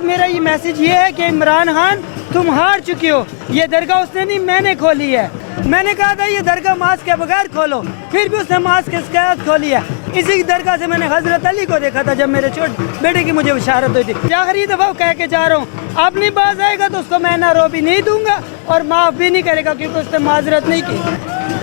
آج میرا یہ میسج یہ ہے کہ عمران خان تم ہار چکے ہو. یہ درگاہ اس نے نہیں میں نے کھولی ہے. میں نے کہا تھا یہ درگاہ ماسک کے بغیر کھولو, پھر بھی اس نے ماسک کے ساتھ کھولی ہے. اسی درگاہ سے میں نے حضرت علی کو دیکھا تھا جب میرے چھوٹے بیٹے کی مجھے بشارت ہوئی تھی. آخری دفعہ کہہ کے جا رہا ہوں, اپنی باز آئے گا تو اس کو میں نہ رو بھی نہیں دوں گا اور معاف بھی نہیں کرے گا کیونکہ اس نے معذرت نہیں کی.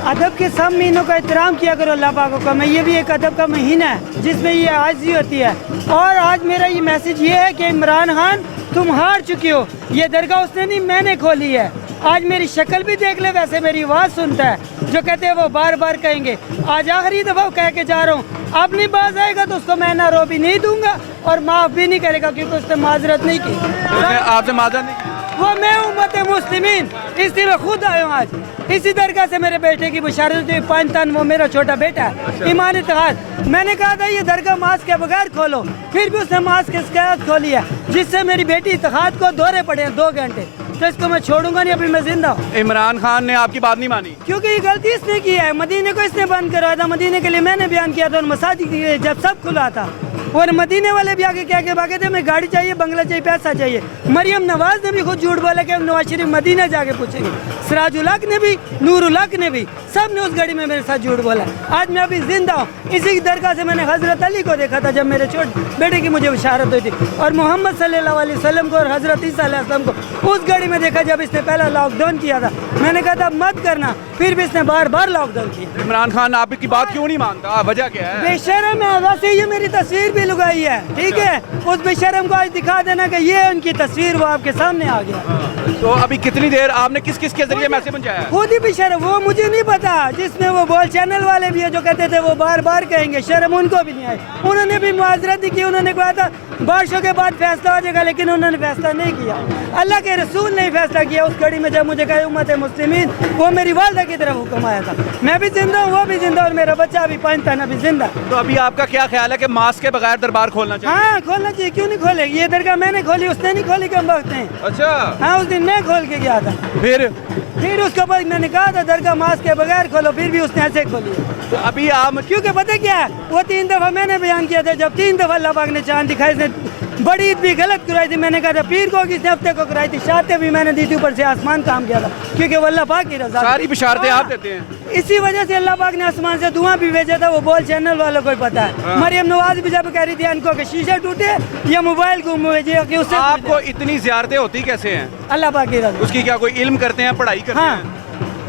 ادب کے سب مہینوں کا احترام کیا کرو اللہ پاک کا. میں یہ بھی ایک ادب کا مہینہ ہے جس میں یہ عاجزی ہوتی ہے. اور آج میرا یہ میسج یہ ہے کہ عمران خان تم ہار چکے ہو. یہ درگاہ اس نے نہیں میں نے کھولی ہے. آج میری شکل بھی دیکھ لے, ویسے میری آواز سنتا ہے. جو کہتے ہیں وہ بار بار کہیں گے. آج آخری دفعہ کہہ کے جا رہا ہوں, اپنی باز آئے گا تو اس کو میں نہ رو بھی نہیں دوں گا اور معاف بھی نہیں کرے گا کیونکہ اس نے معذرت نہیں کی. آپ سے معذرت نہیں کی؟ وہ میں امت مسلمین, اس لیے میں خود آیا ہوں. آج اسی درگاہ سے میرے بیٹے کی بشارت ہوئی. 5 تن وہ میرا چھوٹا بیٹا ہے, ایمان اتحاد. میں نے کہا تھا یہ درگاہ ماسک کے بغیر کھولو, پھر بھی اس نے ماسک کے ساتھ کھولی ہے, جس سے میری بیٹی اتحاد کو دورے پڑے ہیں 2 گھنٹے. تو اس کو میں چھوڑوں گا نہیں, ابھی میں زندہ ہوں. عمران خان نے آپ کی بات نہیں مانی کیونکہ یہ غلطی اس نے کی ہے. مدینے کو اس نے بند کروایا تھا, مدینے کے لیے میں نے بیان کیا تھا, اور مساجد جب سب کھلا تھا, اور مدینے والے بھی آگے کیا کہ باقی تھے ہمیں گاڑی چاہیے, بنگلہ چاہیے, پیسہ چاہیے. مریم نواز نے بھی خود جھوٹ بولا کہ ہم نواز شریف مدینہ جا کے پوچھیں گے. سراج الحق نے بھی, نور الحق نے بھی, سب نے اس گاڑی میں میرے ساتھ جھوٹ بولا. آج میں ابھی زندہ ہوں. اسی درگاہ سے میں نے حضرت علی کو دیکھا تھا جب میرے چھوٹے بیٹے کی مجھے بشارت ہوئی تھی, اور محمد صلی اللہ علیہ وسلم کو اور حضرت عیسیٰ علیہ السلام کو اس گاڑی میں دیکھا جب اس نے پہلا لاک ڈاؤن کیا تھا. میں نے کہا تھا مت کرنا, پھر بھی اس نے بار بار لاک ڈاؤن کیا. عمران خان آپ کی بات کیوں نہیں مانتا, وجہ کیا ہے؟ بے شرم ہے, ویسے یہ میری تصویر بھی لگائی ہے, ٹھیک ہے. اس بے شرم کو آج دکھا دینا کہ یہ ان کی تصویر, وہ آپ کے سامنے آ گیا. تو ابھی کتنی دیر آپ نے کس کس کے ذریعے میسج پہنچایا ہے؟ خود ہی بھی شرم, وہ مجھے نہیں پتا, جس میں وہ بول چینل والے بھی ہیں جو کہتے تھے وہ بار بار کہیں گے, شرم ان کو بھی نہیں آئی. انہوں نے بھی معذرت نہیں کی. انہوں نے کہا تھا بارشوں کے بعد فیصلہ ہو جائے گا, لیکن انہوں نے فیصلہ نہیں کیا. اللہ کے رسول نے فیصلہ کیا اس گھڑی میں جب مجھے کہا امت مسلمین. وہ میری والدہ کی طرف حکم آیا تھا. میں بھی زندہ ہوں, وہ بھی زندہ, اور میرا بچہ بھی 5 تن ابھی زندہ. تو ابھی آپ کا کیا خیال ہے کہ ماسک کے بغیر دربار کھولنا چاہیے؟ ہاں کھولنا چاہیے, کیوں نہیں کھولے. یہ درگاہ میں نے کھولی, اس نے نہیں کھولی کہ ہم وقت ہیں. اچھا, ہاں اس دن میں کھول کے گیا تھا. پھر اس کے بعد میں نے کہا تھا درگاہ ماسک کے بغیر کھولو, پھر بھی اس نے ایسے کھولی. تو ابھی آپ کیونکہ پتہ کیا ہے, وہ 3 دفعہ میں نے بیان کیا تھا, جب 3 دفعہ اللہ پاک نے چاند دکھائی, اس نے بڑی عید بھی غلط کرائی تھی. میں نے کہا تھا پیر کو کس نے ہفتے کو کرائی تھی, شادی بھی میں نے دی تھی, اوپر سے آسمان کام کیا تھا, کیونکہ وہ اللہ پاک کی رضا. ساری بشارتیں آپ دیتے ہیں. اسی وجہ سے اللہ پاک نے آسمان سے دعا بھی بھیجا تھا, وہ بول چینل والوں کو پتا ہے. مریم نواز بھی جب کہہ رہی تھی ان کو کہ شیشے ٹوٹے یا موبائل گم ہوئے, کہ اس سے آپ کو اتنی زیارتیں ہوتی کیسے ہیں؟ اللہ پاک کی رضا. اس کی کیا کوئی علم کرتے ہیں, پڑھائی کرتے ہاں, ہیں؟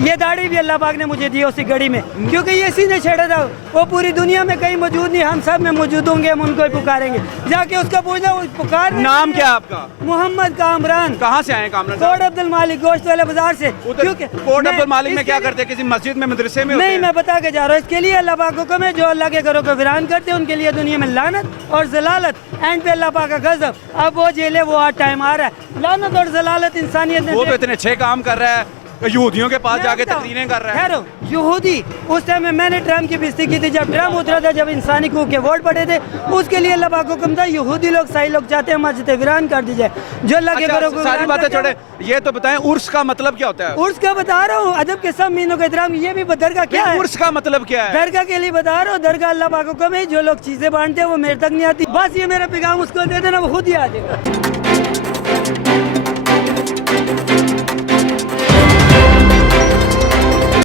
یہ داڑھی بھی اللہ پاک نے مجھے دی اسی گھڑی میں, کیونکہ یہ اسی نے چھیڑا تھا. وہ پوری دنیا میں کہیں موجود نہیں, ہم سب میں موجود ہوں گے, ہم ان کو ہی پکاریں گے. جا کے اس کا پوچھنا, وہ پکار. نام کیا آپ کا؟ محمد کامران. کہاں سے آئے کامران؟ کوٹ عبد المالک گوشت والے بازار سے. کوٹ عبد المالک میں کیا کرتے ہیں, کسی مسجد میں, مدرسے میں؟ نہیں, میں بتا کے جا رہا ہوں. اس کے لیے اللہ پاک حکم ہے, جو اللہ کے گھروں کو ویران کرتے ہیں ان کے لیے دنیا میں لعنت اور ذلالت, اینڈ پہ اللہ پاک کا غضب. اب وہ جیلے, وہ ٹائم آ رہا ہے. لعنت اور ذلالت انسانیت نے, وہ تو اتنے اچھے کام کر رہا ہے, یہودیوں کے پاس جا کے تقریریں کر رہا ہے. یہودی اس ٹائم میں نے ٹرمپ کی بےزتی کی تھی, جب ٹرمپ اترا تھا, جب انسانی حقوق کے ووٹ پڑے تھے, اس کے لیے اللہ پاک حکم تھا یہودی لوگ, صحیح لوگ چاہتے ہیں مسجد ویران کر دی جائے. جو اللہ کے گھروں کو ساری باتیں چھوڑے, یہ تو بتائیں عرس کا مطلب کیا ہوتا ہے؟ عرس کا بتا رہا ہوں, ادب کے سب مہینوں کا احترام. یہ بھی درگاہ کیا ہے, عرس کا مطلب کیا ہے؟ درگاہ کے لیے بتا رہا ہوں. درگاہ اللہ پاک حکم ہے, جو لوگ چیزیں بانٹتے ہیں وہ میرے تک نہیں آتی. بس یہ میرا پیغام اس کو دے دینا, وہ خود ہی آ جائے گا.